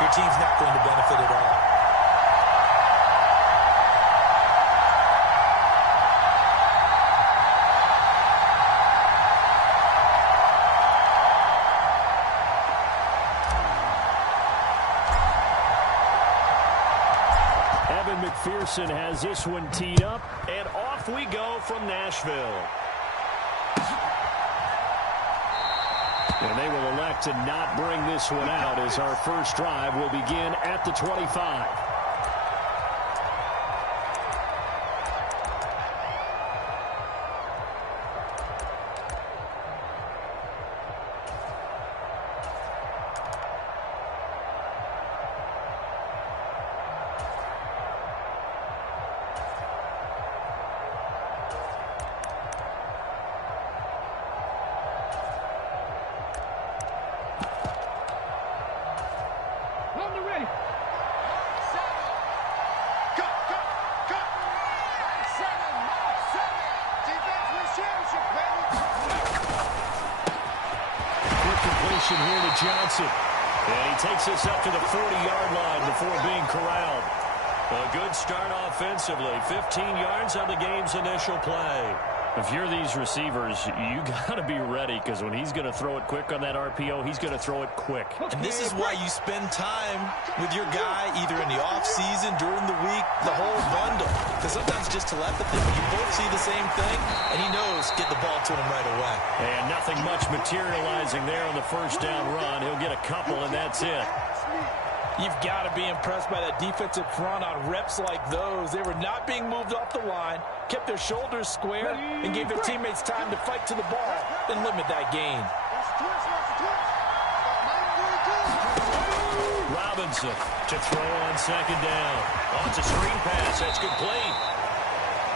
your team's not going to benefit at all. McPherson has this one teed up, and off we go from Nashville. And they will elect to not bring this one out as our first drive will begin at the 25. Here to Johnson. And he takes us up to the 40-yard line before being corralled. A good start offensively. 15 yards on the game's initial play. If you're these receivers, you got to be ready, because when he's going to throw it quick on that RPO, he's going to throw it quick. And this is why you spend time with your guy either in the offseason, during the week, the whole bundle. Because sometimes just telepathy, you both see the same thing, and he knows get the ball to him right away. And nothing much materializing there on the first down run. He'll get a couple, and that's it. You've got to be impressed by that defensive front on reps like those. They were not being moved off the line, kept their shoulders square, and gave their teammates time to fight to the ball and limit that gain. Robinson to throw on second down. Oh, it's a screen pass. That's complete.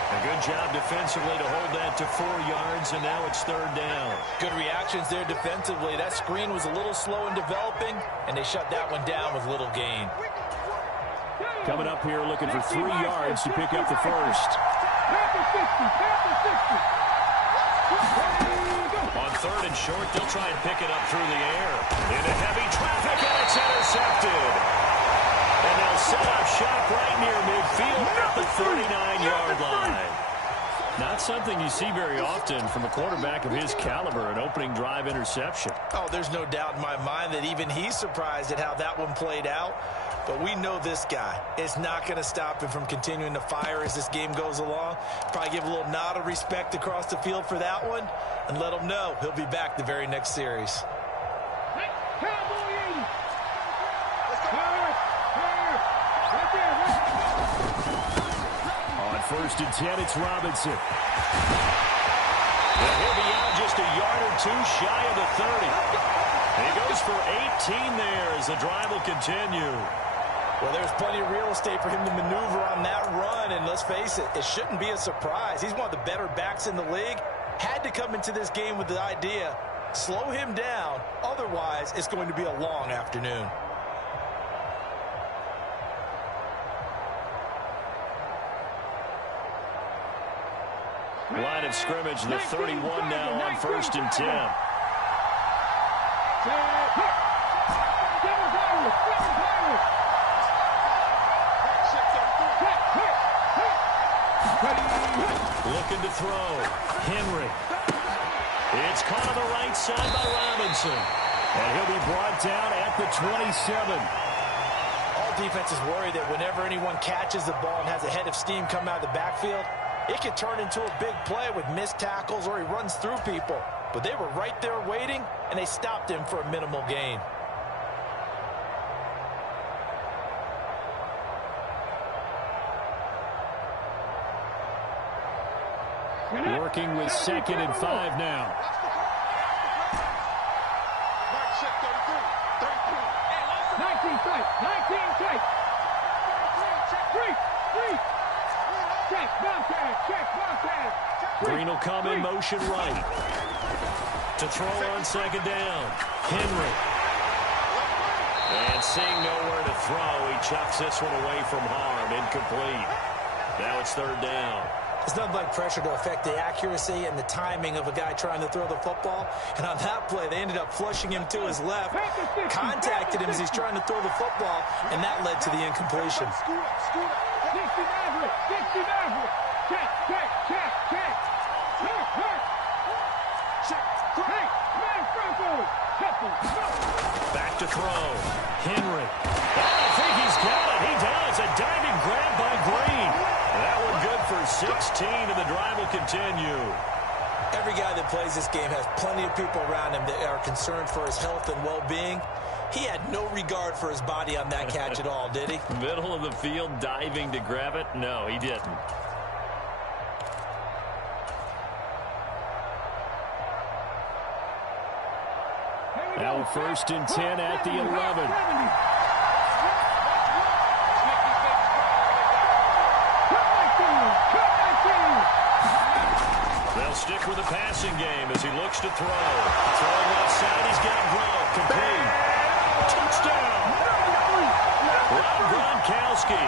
A good job defensively to hold that to 4 yards, and now it's third down. Good reactions there defensively. That screen was a little slow in developing, and they shut that one down with little gain. Coming up here looking for 3 yards to pick up the first. On third and short, they'll try and pick it up through the air. Into heavy traffic, and it's intercepted. And they'll set up shop right near midfield at the 39-yard line. Not something you see very often from a quarterback of his caliber, an opening drive interception. Oh, there's no doubt in my mind that even he's surprised at how that one played out. But we know this guy is not going to stop him from continuing to fire as this game goes along. Probably give a little nod of respect across the field for that one and let him know he'll be back the very next series. On first and 10, it's Robinson. And he'll be out just a yard or two shy of the 30. And he goes for 18 there as the drive will continue. Well, there's plenty of real estate for him to maneuver on that run, and let's face it, it shouldn't be a surprise. He's one of the better backs in the league. Had to come into this game with the idea, slow him down, otherwise it's going to be a long afternoon. Line of scrimmage, the 31 now on first and 10. Looking to throw. Henry. It's caught on the right side by Robinson. And he'll be brought down at the 27. All defenses worry that whenever anyone catches the ball and has a head of steam come out of the backfield, it could turn into a big play with missed tackles or he runs through people. But they were right there waiting, and they stopped him for a minimal gain. Working with 2nd and 5 now. Green will come in motion right. To throw on second down. Henry. And seeing nowhere to throw, he chucks this one away from harm. Incomplete. Now it's third down. It's nothing like pressure to affect the accuracy and the timing of a guy trying to throw the football. And on that play, they ended up flushing him to his left, contacted him as he's trying to throw the football, and that led to the incompletion. Back to throw. Henry. I think he's got it. He does. A diving grab by Green. That one good for 16, and the drive will continue. Every guy that plays this game has plenty of people around him that are concerned for his health and well-being. He had no regard for his body on that catch at all, did he? Middle of the field, diving to grab it? No, he didn't. Now 1st and 10 at the 11. They'll stick with the passing game as he looks to throw. Throwing left side, he's got Gronk. Complete. Touchdown. Rob Gronkowski.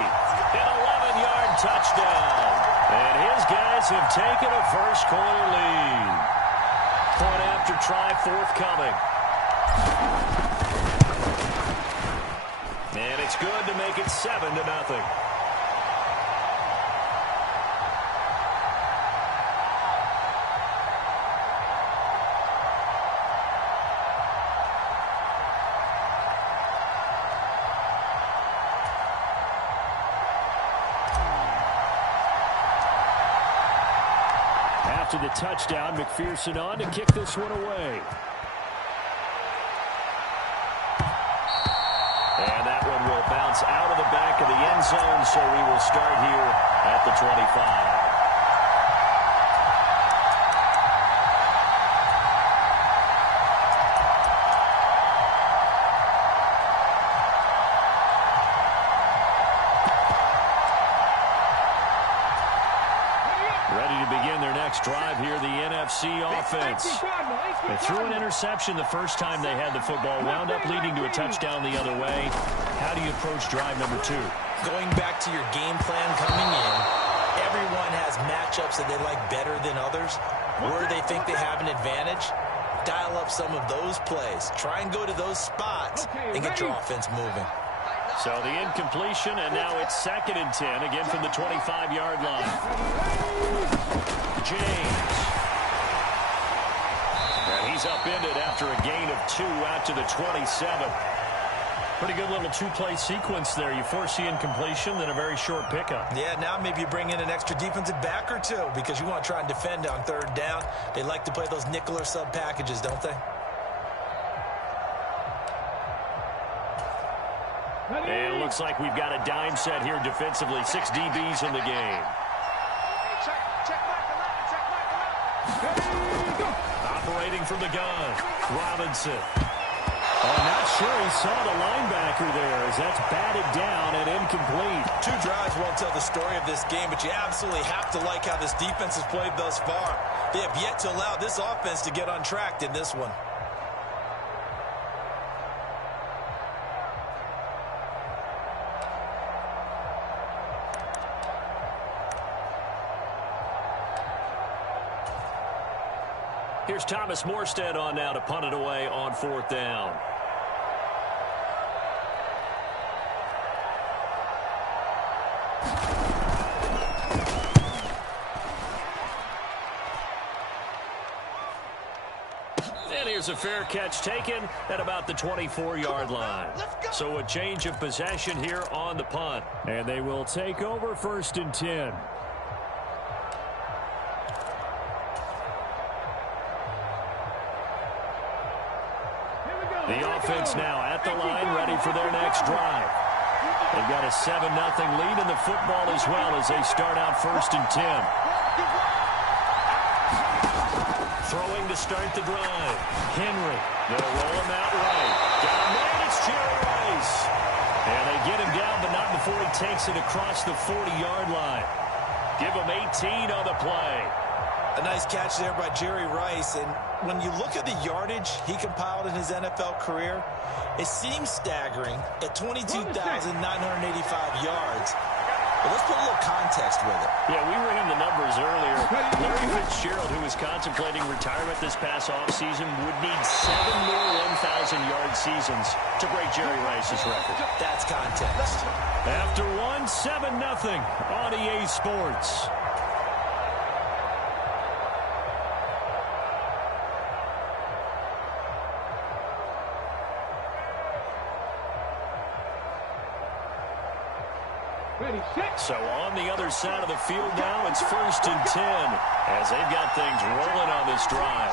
An 11-yard touchdown. And his guys have taken a first-quarter lead. Point after try forthcoming. And it's good to make it 7-0. After the touchdown, McPherson on to kick this one away. And that one will bounce out of the back of the end zone, so we will start here at the 25. Ready to begin their next drive here, the NFC offense. They threw an interception the first time they had the football, wound up leading to a touchdown the other way. How do you approach drive number 2? Going back to your game plan coming in, everyone has matchups that they like better than others. Where they think they have an advantage, dial up some of those plays. Try and go to those spots and get your offense moving. So the incompletion, and now it's 2nd and 10, again from the 25-yard line. James. And he's upended after a gain of 2 out to the 27. Pretty good little 2-play sequence there. You force the incompletion, then a very short pickup. Yeah, now maybe you bring in an extra defensive back or two because you want to try and defend on 3rd down. They like to play those nickel or sub packages, don't they? And it looks like we've got a dime set here defensively. 6 DBs in the game. Operating from the gun, Robinson. I'm not sure he saw the linebacker there as that's batted down and incomplete. 2 drives won't tell the story of this game, but you absolutely have to like how this defense has played thus far. They have yet to allow this offense to get untracked in this one. Here's Thomas Morstead on now to punt it away on 4th down. And here's a fair catch taken at about the 24-yard line. So a change of possession here on the punt. And they will take over 1st and 10. The offense now at the line, ready for their next drive. They've got a 7-0 lead in the football as well as they start out 1st and 10. Throwing to start the drive. Henry. They'll roll him out right. Got a man, it's Jerry Rice. And they get him down, but not before he takes it across the 40-yard line. Give him 18 on the play. A nice catch there by Jerry Rice. And when you look at the yardage he compiled in his NFL career, it seems staggering at 22,985 yards. Well, let's put a little context with it. Yeah, we ran the numbers earlier. Larry Fitzgerald, who was contemplating retirement this past offseason, would need 7 more 1,000-yard seasons to break Jerry Rice's record. That's context. After one, 7-0 on EA Sports. So on the other side of the field now, it's 1st and 10 as they've got things rolling on this drive.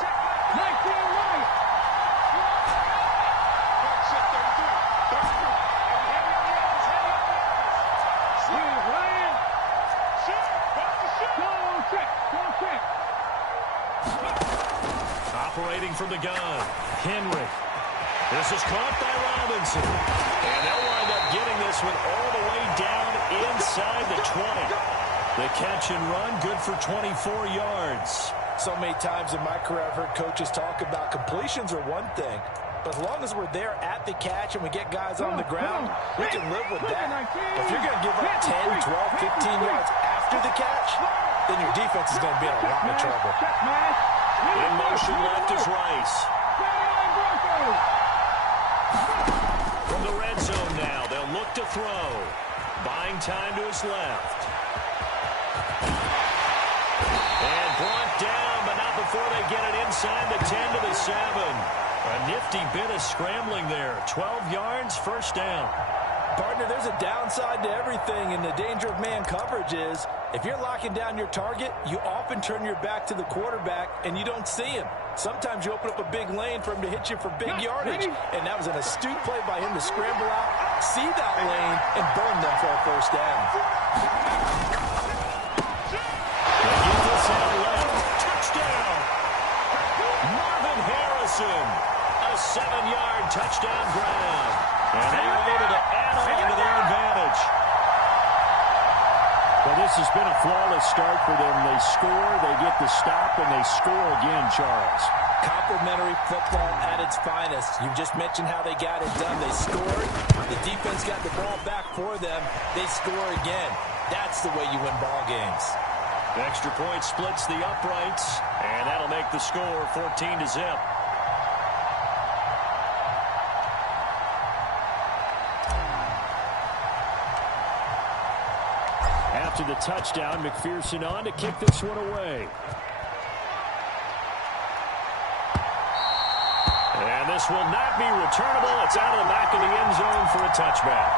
Operating from the gun, Henry. This is caught by Robinson. And they'll wind up getting this one all the way down inside the 20. The catch and run, good for 24 yards. So many times in my career I've heard coaches talk about completions are one thing, but as long as we're there at the catch and we get guys on the ground, we can live with that. But if you're going to give up 10, 12, 15 yards after the catch, then your defense is going to be in a lot of trouble. In motion left is Rice. From the red zone now, they'll look to throw. Buying time to his left. And brought down, but not before they get it inside the 10 to the 7. A nifty bit of scrambling there. 12 yards, first down. Partner, there's a downside to everything, and the danger of man coverage is if you're locking down your target, you often turn your back to the quarterback and you don't see him. Sometimes you open up a big lane for him to hit you for big yardage, and that was an astute play by him to scramble out, see that lane, and burn them for a first down. Get this out left. Touchdown. Marvin Harrison. A 7-yard touchdown grab. And they were able to add on to their advantage. Well, this has been a flawless start for them. They score, they get the stop, and they score again, Charles. Complimentary football at its finest. You just mentioned how they got it done. They scored. The defense got the ball back for them. They score again. That's the way you win ball games. Extra point splits the uprights, and that'll make the score 14-0. After the touchdown, McPherson on to kick this one away. And this will not be returnable. It's out of the back of the end zone for a touchback.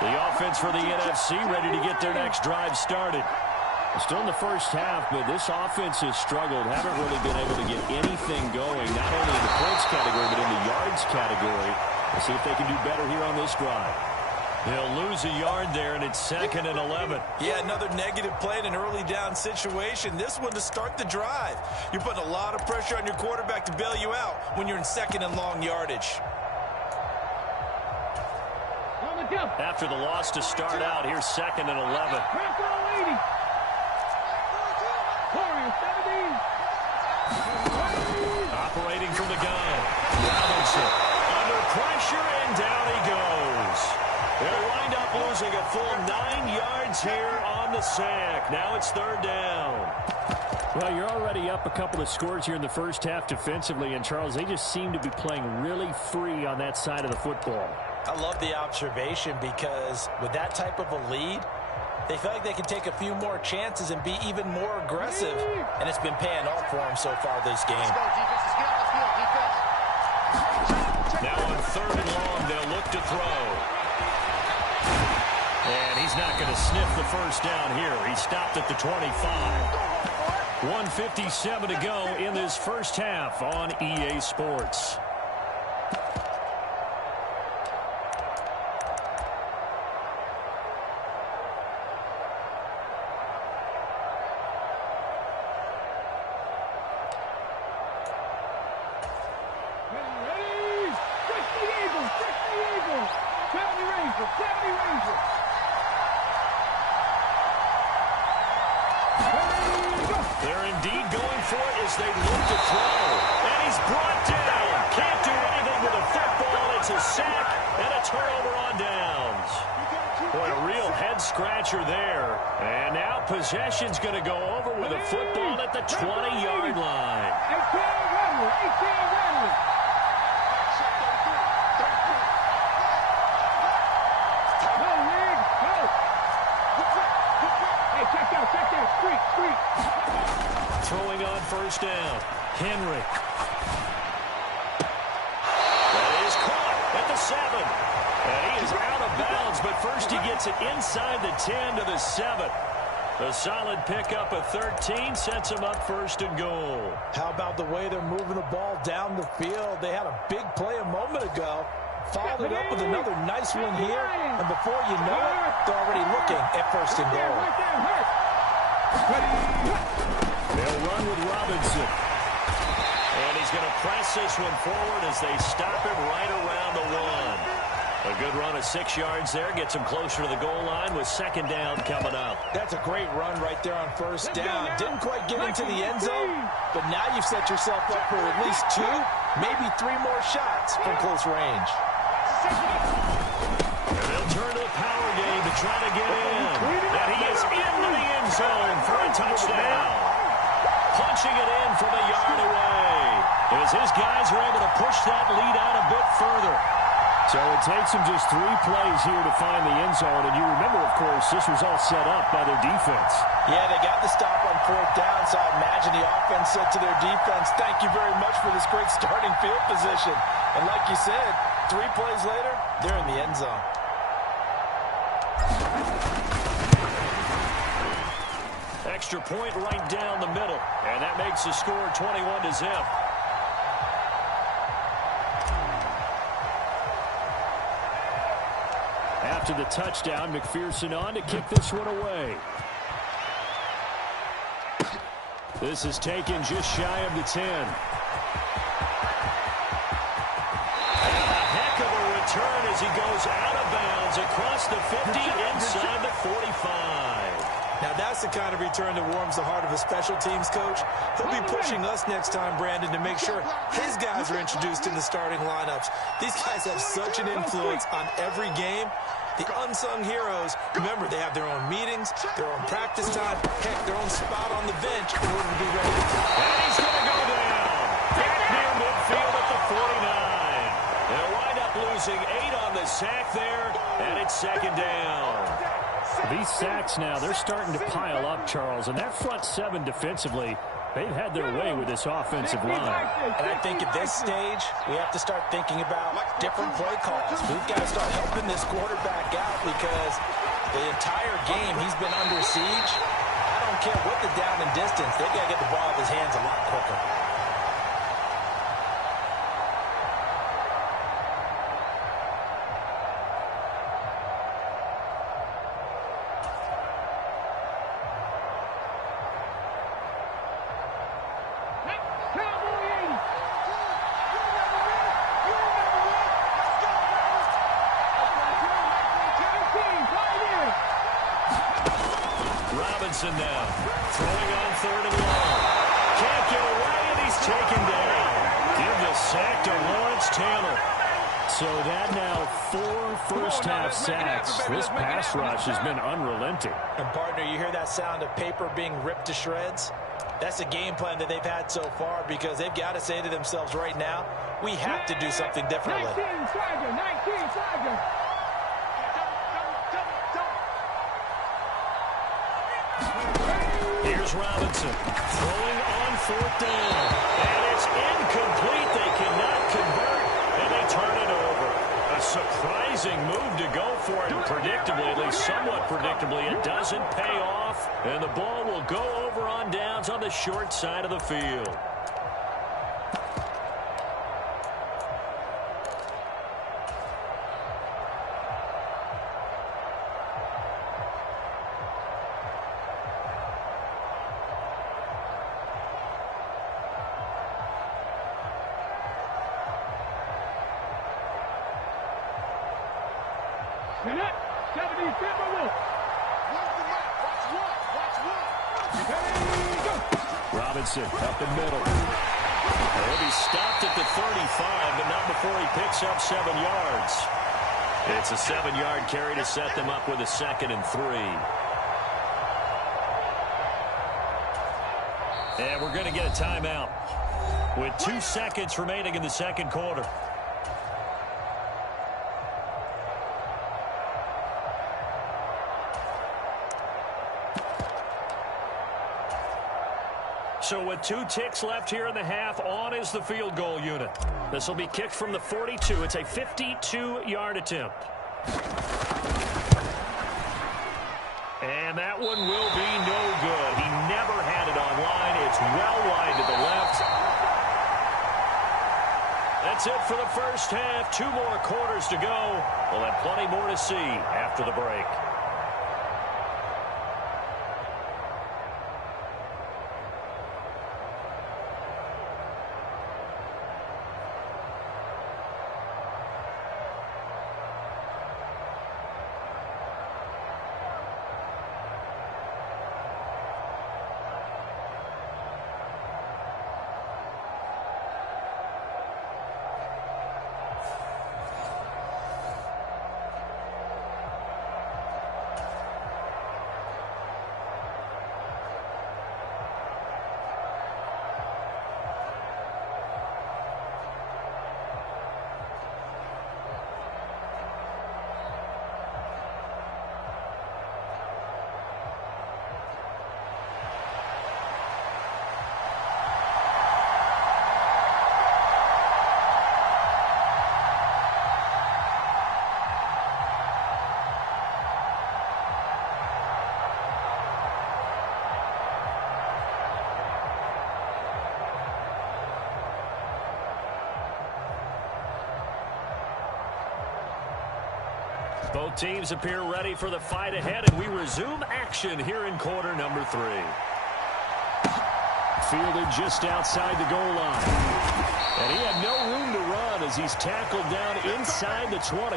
The offense for the NFC ready to get their next drive started. Still in the first half, but this offense has struggled. Haven't really been able to get anything going, not only in the points category, but in the yards category. We'll see if they can do better here on this drive. They'll lose a yard there, and it's 2nd and 11. Yeah, another negative play in an early down situation. This one to start the drive. You're putting a lot of pressure on your quarterback to bail you out when you're in 2nd and long yardage. After the loss to start out, here's 2nd and 11. Operating from the gun. Robinson under pressure, and down he goes. They'll wind up losing a full 9 yards here on the sack. Now it's 3rd down. Well, you're already up a couple of scores here in the first half defensively, and Charles, they just seem to be playing really free on that side of the football. I love the observation because with that type of a lead, they feel like they can take a few more chances and be even more aggressive, and it's been paying off for them so far this game. Now on 3rd and long, they'll look to throw. And he's not going to sniff the first down here. He stopped at the 25. 1:57 to go in this first half on EA Sports. as they look to throw. And he's brought down. Can't do anything with a football. It's a sack and a turnover on downs. Boy, a real head-scratcher there. And now possession's going to go over with a football at the 20-yard line. Throwing on first down. Henry. That is caught at the 7. And he is out of bounds, but first he gets it inside the 10 to the 7. A solid pickup of 13 sets him up first and goal. How about the way they're moving the ball down the field? They had a big play a moment ago. Followed it up with another nice one here. And before you know it, they're already looking at first and goal. They'll run with Robinson. And he's going to press this one forward as they stop him right around the 1. A good run of 6 yards there. Gets him closer to the goal line with second down coming up. That's a great run right there on first down. Didn't quite get into the end zone, but now you've set yourself up for at least 2, maybe 3 more shots from close range. And they'll turn to the power game to try to get in. And he is into the end zone for a touchdown. Punching it in from a yard away. As his guys are able to push that lead out a bit further. So it takes them just 3 plays here to find the end zone. And you remember, of course, this was all set up by their defense. Yeah, they got the stop on fourth down, so I imagine the offense said to their defense, thank you very much for this great starting field position. And like you said, 3 plays later, they're in the end zone. Extra point right down the middle. And that makes the score 21-0. After the touchdown, McPherson on to kick this one away. This is taken just shy of the 10. And a heck of a return as he goes out of bounds across the 50 inside the 45. Now that's the kind of return that warms the heart of a special teams coach. He'll be pushing us next time, Brandon, to make sure his guys are introduced in the starting lineups. These guys have such an influence on every game. The unsung heroes, remember, they have their own meetings, their own practice time, heck, their own spot on the bench in order to be ready to play. And he's going to go down. Back near midfield at the 49. They'll wind up losing 8 on the sack there, and it's second down. These sacks now, they're starting to pile up, Charles. And that front 7 defensively, they've had their way with this offensive line. And I think at this stage, we have to start thinking about different play calls. We've got to start helping this quarterback out because the entire game he's been under siege. I don't care what the down and distance. They've got to get the ball out of his hands a lot quicker. Robinson now, throwing on 3rd and long. Can't get away, and he's taken down. Give the sack to Lawrence Taylor. So that now 4 first-half sacks. This pass rush has been unrelenting. And, partner, you hear that sound of paper being ripped to shreds? That's the game plan that they've had so far because they've got to say to themselves right now, we have to do something differently. 19 Tiger. Here's Robinson throwing on 4th down. And it's incomplete. They cannot convert, and they turn it over. A surprising move to go for it. Predictably, at least somewhat predictably, it doesn't pay off. And the ball will go over on downs on the short side of the field. Robinson up the middle. He'll be stopped at the 35, but not before he picks up 7 yards. It's a 7-yard carry to set them up with a 2nd and 3. And we're going to get a timeout with 2 seconds remaining in the second quarter. So with 2 ticks left here in the half, on is the field goal unit. This will be kicked from the 42. It's a 52-yard attempt. And that one will be no good. He never had it on line. It's well wide to the left. That's it for the first half. 2 more quarters to go. We'll have plenty more to see after the break. Both teams appear ready for the fight ahead, and we resume action here in quarter number 3. Fielded just outside the goal line. And he had no room to run as he's tackled down inside the 20.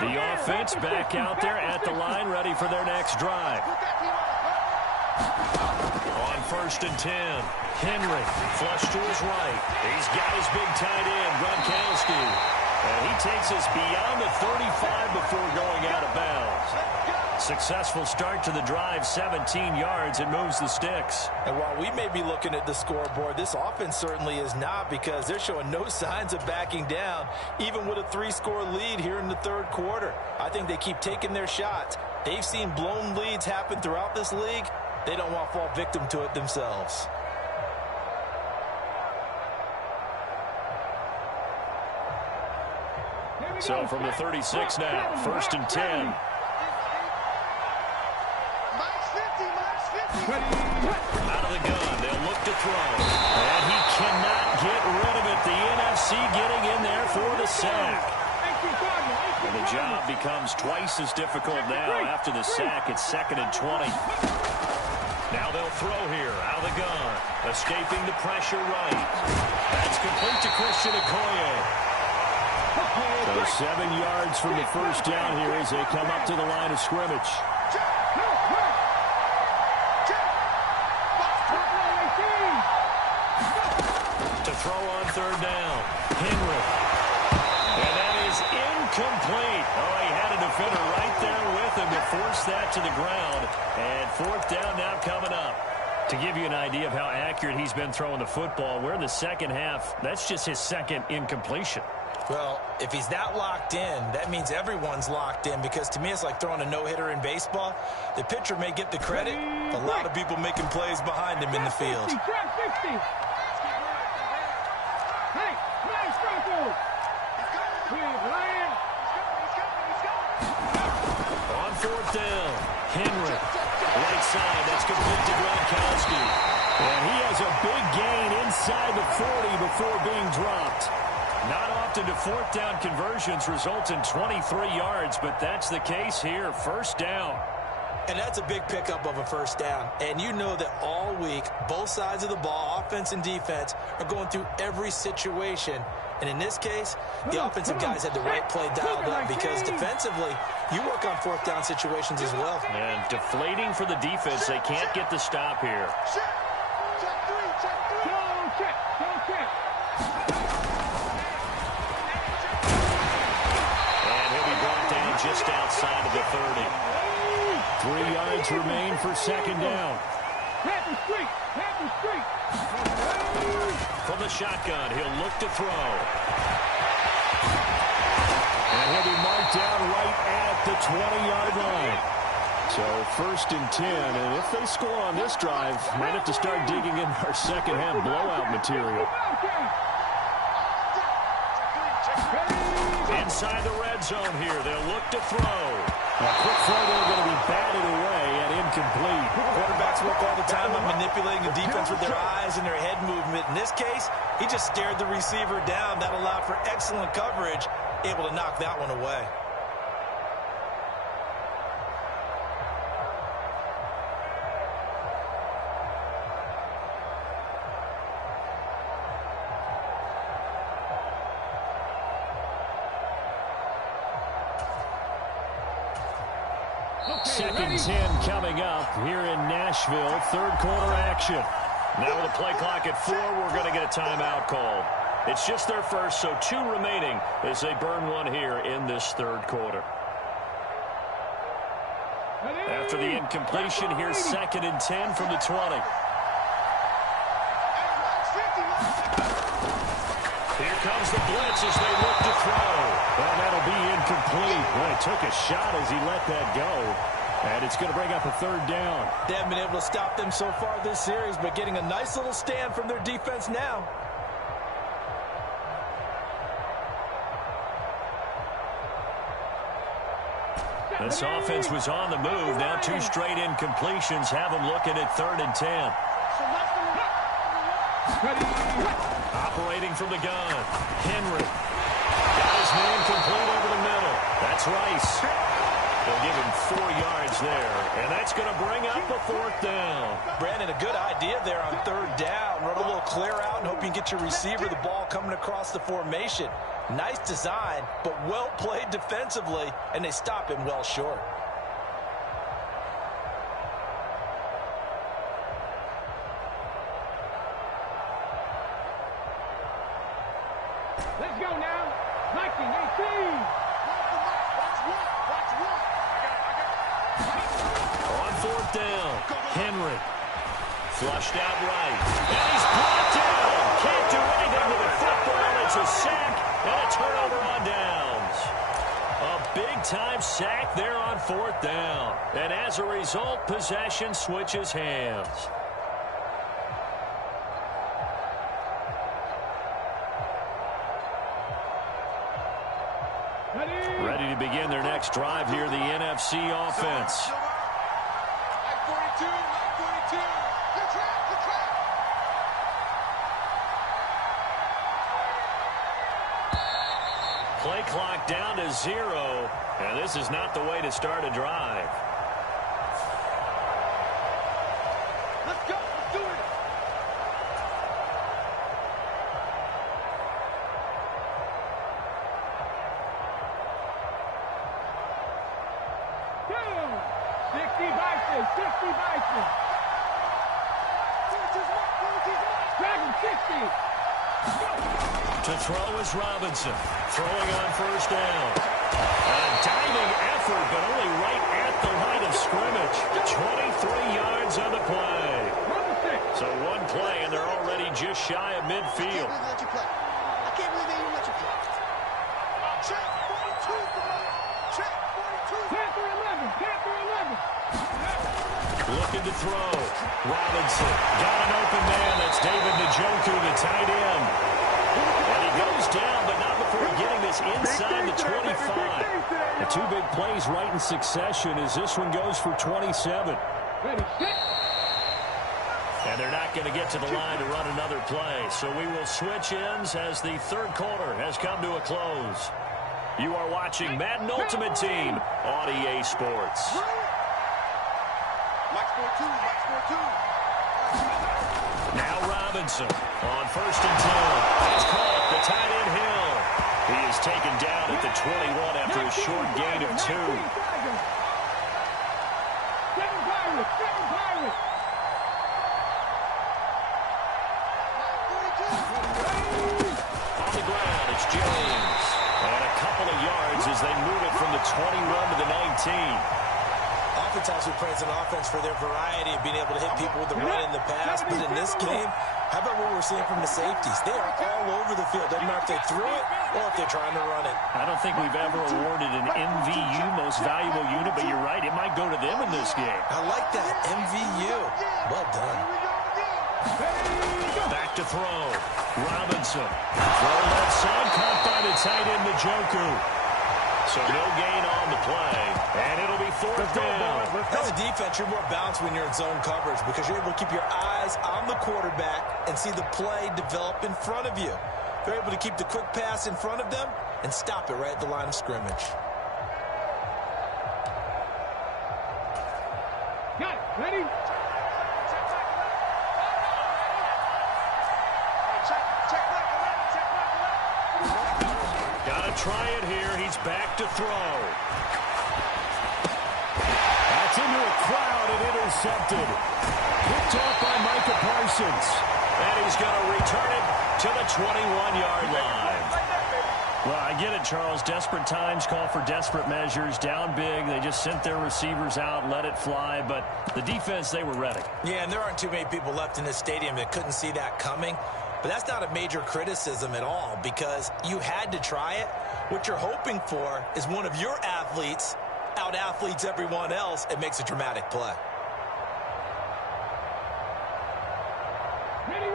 The offense back out there at the line, ready for their next drive. On 1st and 10, Henry flush to his right. He's got his big tight end, Gronkowski. And he takes us beyond the 35 before going out of bounds. Successful start to the drive, 17 yards, and moves the sticks. And while we may be looking at the scoreboard, this offense certainly is not, because they're showing no signs of backing down, even with a 3-score lead here in the third quarter. I think they keep taking their shots. They've seen blown leads happen throughout this league. They don't want to fall victim to it themselves. So from the 36 now, 1st and 10. Out of the gun, they'll look to throw. And he cannot get rid of it. The NFC getting in there for the sack. And the job becomes twice as difficult now after the sack. It's 2nd and 20. Now they'll throw here, out of the gun. Escaping the pressure right. That's complete to Christian Okoye. So 7 yards from the first down here as they come up to the line of scrimmage. To throw on 3rd down, Henry. And that is incomplete. Oh, he had a defender right there with him to force that to the ground. And 4th down now coming up. To give you an idea of how accurate he's been throwing the football, we're in the second half. That's just his 2nd incompletion. Well, if he's that locked in, that means everyone's locked in, because to me it's like throwing a no-hitter in baseball. The pitcher may get the credit, but a lot of people making plays behind him in the field. On 4th down, Henry. Right side, that's complete to Gronkowski. And he has a big gain inside the 40 before being dropped. Not often do 4th down conversions result in 23 yards, but that's the case here. 1st down. And that's a big pickup of a 1st down. And you know that all week, both sides of the ball, offense and defense, are going through every situation And in this case, the offensive guys had the right play dialed up because defensively, you work on fourth down situations as well. And deflating for the defense. They can't get the stop here. And he'll be brought down just outside of the 30. 3 yards remain for second down. From the shotgun, he'll look to throw. And he'll be marked down right at the 20-yard line. So 1st and 10, and if they score on this drive, might have to start digging in our second-half blowout material. Inside the red zone here, they'll look to throw. A quick throw there going to be batted away and incomplete. Quarterbacks work all the time on manipulating the defense with their eyes and their head movement. In this case, he just stared the receiver down. That allowed for excellent coverage, able to knock that one away. Second 10 coming up here in Nashville. 3rd quarter action. Now with the play clock at 4, we're going to get a timeout called. It's just their first, so 2 remaining as they burn one here in this 3rd quarter. After the incompletion, here's 2nd and 10 from the 20. Here comes the blitz as they look to throw. Well, that'll be incomplete. Well, he took a shot as he let that go. And it's going to bring up a 3rd down. They haven't been able to stop them so far this series, but getting a nice little stand from their defense now. This offense was on the move. Now 2 straight incompletions have them looking at 3rd and 10. Operating from the gun. Henry. Got his man complete over the middle. That's Rice. They'll give him 4 yards there. And that's going to bring up a 4th down. Brandon, a good idea there on 3rd down. Run a little clear out and hope you can get your receiver the ball coming across the formation. Nice design, but well played defensively, and they stop him well short. Let's go now. 1918. On 4th down, Henry. Flushed out right. And he's brought down. Can't do anything with the football. It's a sack and a turnover on downs. A big-time sack there on 4th down. And as a result, possession switches hands. Ready to begin their next drive here, the NFC offense. Play clock down to 0, and this is not the way to start a drive. Let's go. Let's do it. Boom. 60 Bison. 60 Bison. Dragon 60. To throw is Robinson. Throwing on 1st down. A diving effort, but only right at the line of scrimmage. 23 yards on the play. So 1 play, and they're already just shy of midfield. I can't believe they even let you play. Check 42, bro. Check 42. Panther 11. Panther 11. Looking to throw. Robinson got an open man. That's David Njoku, the tight end. And he goes down, but not before getting this inside the 25. The 2 big plays right in succession as this one goes for 27. Ready, set. And they're not going to get to the line to run another play. So we will switch ends as the 3rd quarter has come to a close. You are watching Madden Ultimate Team on EA Sports. Max 42, Max 42. Now Robinson on 1st and 10. It's caught. The tight end him. short gain of 2. 7 Pirates, 7 Pirates. On the ground, it's James. And a couple of yards as they move it from the 21 to the 19. Oftentimes we praise an offense for their variety of being able to hit people with the run and the pass. But in this game, how about what we're seeing from the safeties? They are all over the field. Doesn't matter if they threw it or if they're trying to run it. I don't think we've ever awarded an MVU, most valuable unit, but you're right, it might go to them in this game. I like that, MVU. Well done. Back to throw. Robinson. Throw left side, caught by the tight end, Njoku. So no gain on the play, and it'll be 4th down. As a defense, you're more balanced when you're in zone coverage because you're able to keep your eyes on the quarterback and see the play develop in front of you. They're able to keep the quick pass in front of them and stop it right at the line of scrimmage. Got it. Ready? Gotta try it here. He's back to throw. That's into a crowd and intercepted. Picked off by Micah Parsons. And he's going to return it to the 21-yard line. Well, I get it, Charles. Desperate times call for desperate measures. Down big. They just sent their receivers out, let it fly. But the defense, they were ready. Yeah, and there aren't too many people left in this stadium that couldn't see that coming. But that's not a major criticism at all because you had to try it. What you're hoping for is one of your athletes out-athletes everyone else and makes a dramatic play. Ready.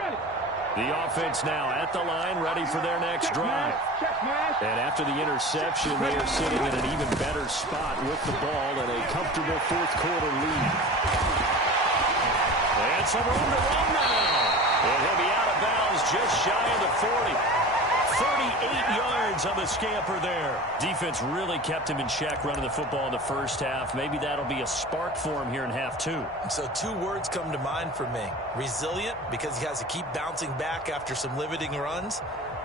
The offense now at the line, ready for their next drive. And after the interception, they are sitting in an even better spot with the ball and a comfortable fourth-quarter lead. And some room to run now. And he'll be out of bounds just shy of the 40. 38 yards on the scamper there. Defense really kept him in check running the football in the first half. Maybe that'll be a spark for him here in half 2. So 2 words come to mind for me. Resilient, because he has to keep bouncing back after some limiting runs.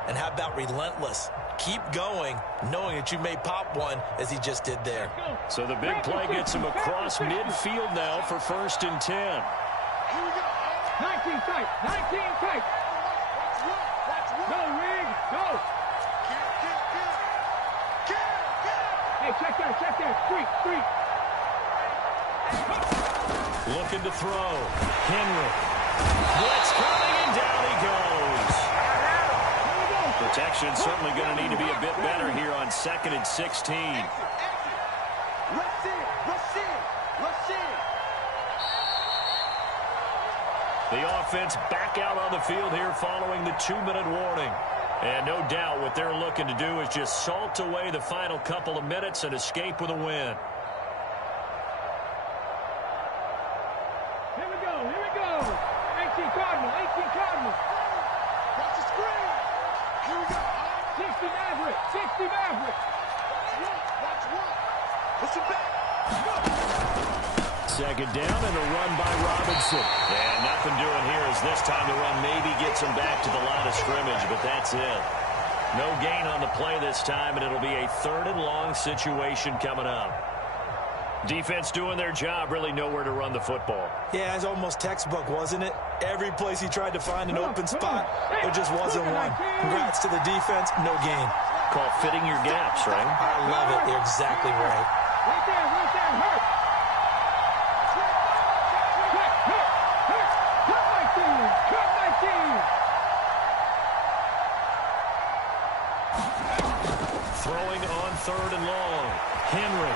And how about relentless? Keep going, knowing that you may pop one as he just did there. So the big play gets him across midfield now for 1st and 10. Here we go. 19 tight. 19 tight. Go, Rig. Go. Hey, check that. Street. Looking to throw. Henry. Blitz coming, and down he goes. Protection certainly going to need to be a bit better here on 2nd and 16. Rush in. The offense back out on the field here following the 2-minute warning. And no doubt what they're looking to do is just salt away the final couple of minutes and escape with a win. Here we go. 18 Cardinal. Watch the screen. Here we go. 60 Maverick. Watch one. Push it back. Second down and a run by Robinson. And nothing doing here as this time the run maybe gets him back to the line of scrimmage, but that's it. No gain on the play this time, and it'll be a 3rd and long situation coming up. Defense doing their job, really nowhere to run the football. Yeah, it's almost textbook, wasn't it? Every place he tried to find an open spot, there just wasn't one. Congrats to the defense, no gain. Call fitting your gaps, right? I love it. You're exactly right. Right there. Hurt. Cut my team. Throwing on 3rd and long. Henry.